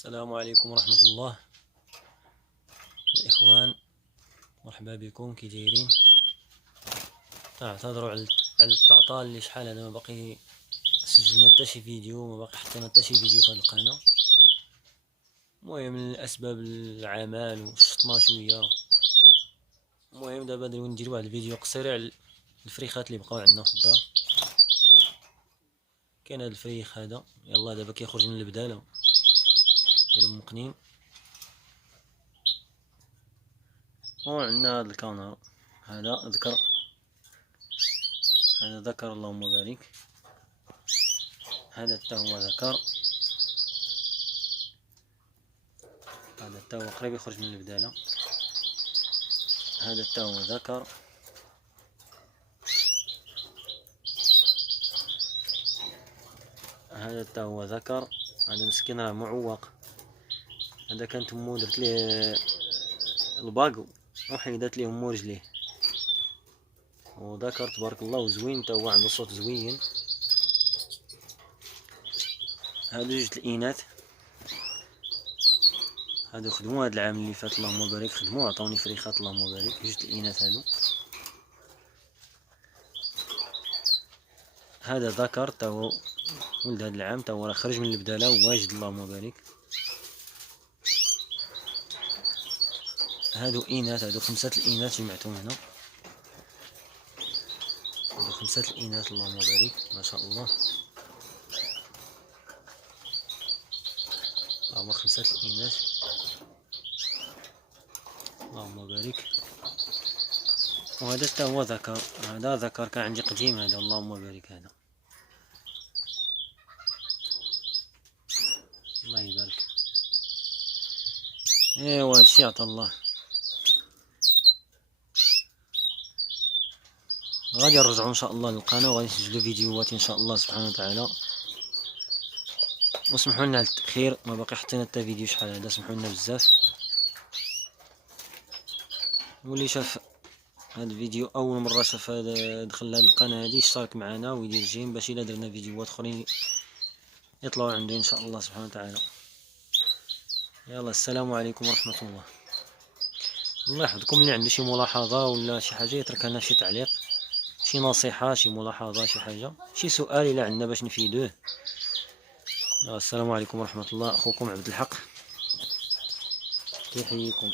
السلام عليكم ورحمة الله. الإخوان، مرحبا بكم. كي دايرين؟ اعتذروا على التعطال اللي شحال هذا ما باقي سجلنا حتى شي فيديو، ما باقي حطينا حتى شي فيديو في هذه القناة. المهم من الأسباب العمل والشطمة شوية. المهم دابا ندير واحد الفيديو قصير على الفريخات اللي بقاو عندنا في الدار. كاين هذا الفريخ هذا، يلا دابا كيخرج من البدالة ديال ام قنين. وعندنا هذا الكاميرا، هذا ذكر، هذا ذكر اللهم بارك. هذا حتى هو ذكر، هذا حتى هو قريب يخرج من البدالة. هذا حتى هو ذكر. هذا حتى هو ذكر. هذا مسكين راه معوق. هذا كانت امو درت ليه الباق وحيدات ليه امو رجليه. وذكر تبارك الله وزوين، حتى هو عنده صوت زوين. هادو جوج الاناث، هادو خدموا هاد العام اللي فات اللهم بارك، خدموا عطاوني فريخات اللهم بارك. جوج الاناث هادو. هذا ذكر تا هو ولد هاد العام، تا هو راه خرج من البداله وواجد اللهم بارك. هادو اناث، هادو خمسة الاناث جمعتهم هنا. هادو خمسة الاناث اللهم بارك ما شاء الله. هما خمسة الاناث اللهم بارك. وهذا حتى هو ذكر، هذا ذكر كان عندي قديم هذا اللهم بارك. هذا الله يبارك. ايوا هادشي عطا الله. غادي نرجعو ان شاء الله للقناه وغادي نسجلو فيديوهات ان شاء الله سبحانه وتعالى. وسمحوا لنا على التاخير، ما باقي حطينا حتى فيديو شحال هذا، سمحوا لنا بزاف. واللي شاف هذا الفيديو اول مره شاف هذا دخل لهاد القناه هادي، يشترك معنا ويدير جيم باش الا درنا فيديوهات اخرين يطلعوا عنده ان شاء الله سبحانه وتعالى. يلا السلام عليكم ورحمه الله. الله يحفظكم. اللي عنده شي ملاحظه ولا شي حاجه يترك لنا شي تعليق، شي نصيحه، شي ملاحظه، شي حاجه، شي سؤال الا عندنا باش نفيدوه. السلام عليكم ورحمه الله. اخوكم عبد الحق كيحييكم.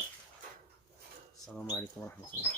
السلام عليكم ورحمه الله.